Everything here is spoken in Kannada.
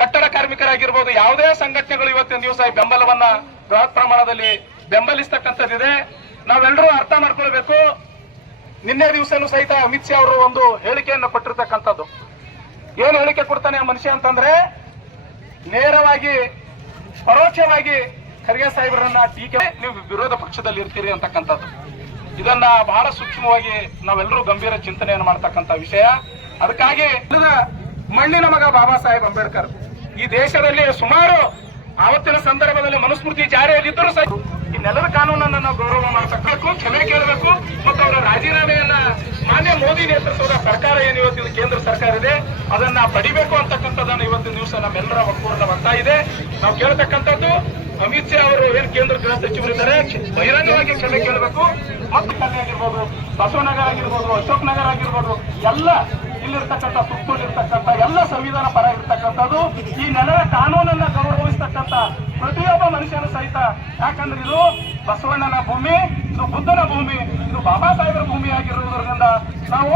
ಕಟ್ಟಡ ಕಾರ್ಮಿಕರಾಗಿರ್ಬೋದು, ಯಾವುದೇ ಸಂಘಟನೆಗಳು ಇವತ್ತಿನ ದಿವಸ ಈ ಬೆಂಬಲವನ್ನ ಬೃಹತ್ ಪ್ರಮಾಣದಲ್ಲಿ ಬೆಂಬಲಿಸ್ತಕ್ಕಂಥದ್ದಿದೆ. ನಾವೆಲ್ಲರೂ ಅರ್ಥ ಮಾಡ್ಕೊಳ್ಬೇಕು. ನಿನ್ನೆ ದಿವಸನೂ ಸಹಿತ ಅಮಿತ್ ಶಾ ಅವರು ಒಂದು ಹೇಳಿಕೆಯನ್ನು ಕೊಟ್ಟಿರ್ತಕ್ಕಂಥದ್ದು. ಏನು ಹೇಳಿಕೆ ಕೊಡ್ತಾನೆ ಆ ಮನುಷ್ಯ ಅಂತಂದ್ರೆ, ನೇರವಾಗಿ ಪರೋಕ್ಷವಾಗಿ ಖರ್ಗೆ ಸಾಹೇಬರನ್ನ ಟೀಕೆ, ನೀವು ವಿರೋಧ ಪಕ್ಷದಲ್ಲಿ ಇರ್ತೀರಿ ಅಂತಕ್ಕಂಥದ್ದು. ಇದನ್ನ ಬಹಳ ಸೂಕ್ಷ್ಮವಾಗಿ ನಾವೆಲ್ಲರೂ ಗಂಭೀರ ಚಿಂತನೆಯನ್ನು ಮಾಡ್ತಕ್ಕಂಥ ವಿಷಯ. ಅದಕ್ಕಾಗಿ ಮಣ್ಣಿನ ಮಗ ಬಾಬಾ ಸಾಹೇಬ್ ಅಂಬೇಡ್ಕರ್ ಈ ದೇಶದಲ್ಲಿ ಸುಮಾರು ಆವತ್ತಿನ ಸಂದರ್ಭದಲ್ಲಿ ಮನುಸ್ಮೃತಿ ಜಾರಿಯಲ್ಲಿದ್ದರೂ ಸಹ ಈ ನೆಲದ ಕಾನೂನನ್ನು ನಾವು ಗೌರವ ಮಾಡಬೇಕು, ಕ್ಷಮೆ ಕೇಳಬೇಕು ಮತ್ತು ಅವರ ರಾಜೀನಾಮೆಯನ್ನ ಮಾನ್ಯ ಮೋದಿ ನೇತೃತ್ವದ ಸರ್ಕಾರ ಏನು ಇವತ್ತಿನ ಕೇಂದ್ರ ಸರ್ಕಾರ ಇದೆ ಅದನ್ನ ಪಡಿಬೇಕು ಅಂತಕ್ಕಂಥದ್ದನ್ನು ಇವತ್ತಿನ ದಿವಸ ನಮ್ಮೆಲ್ಲರ ಒಕ್ಕೂಟದ ಒತ್ತಾಯ ಇದೆ. ನಾವು ಕೇಳತಕ್ಕಂಥದ್ದು, ಅಮಿತ್ ಶಾ ಅವರು ಏನು ಕೇಂದ್ರ ಗೃಹ ಸಚಿವರಿದ್ದಾರೆ ಬಹಿರಂಗವಾಗಿ ಕ್ಷಮೆ ಕೇಳಬೇಕು. ಮತ್ತು ಕಲ್ಯಾಣ ಆಗಿರ್ಬೋದು, ಬಸವನಗರ ಆಗಿರ್ಬೋದು, ಅಶೋಕ್ ನಗರ ಆಗಿರ್ಬೋದು, ಎಲ್ಲ ಇಲ್ಲಿರ್ತಕ್ಕಂಥ ಸುತ್ತೂರಿರ್ತಕ್ಕಂಥ ಎಲ್ಲ ಸಂವಿಧಾನ ಪರ ಇರ್ತಕ್ಕಂಥದ್ದು ಈ ನೆಲದ ಕಾನೂನನ್ನ ಗೌರವಿಸ್ತಕ್ಕಂಥ ಪ್ರತಿಯೊಬ್ಬ ಮನುಷ್ಯನ ಸಹಿತ. ಯಾಕಂದ್ರೆ ಇದು ಬಸವಣ್ಣನ ಭೂಮಿ, ಇದು ಬುದ್ಧನ ಭೂಮಿ, ಇದು ಬಾಬಾ ಸಾಹೇಬರ ಭೂಮಿ ಆಗಿರುವುದರಿಂದ ನಾವು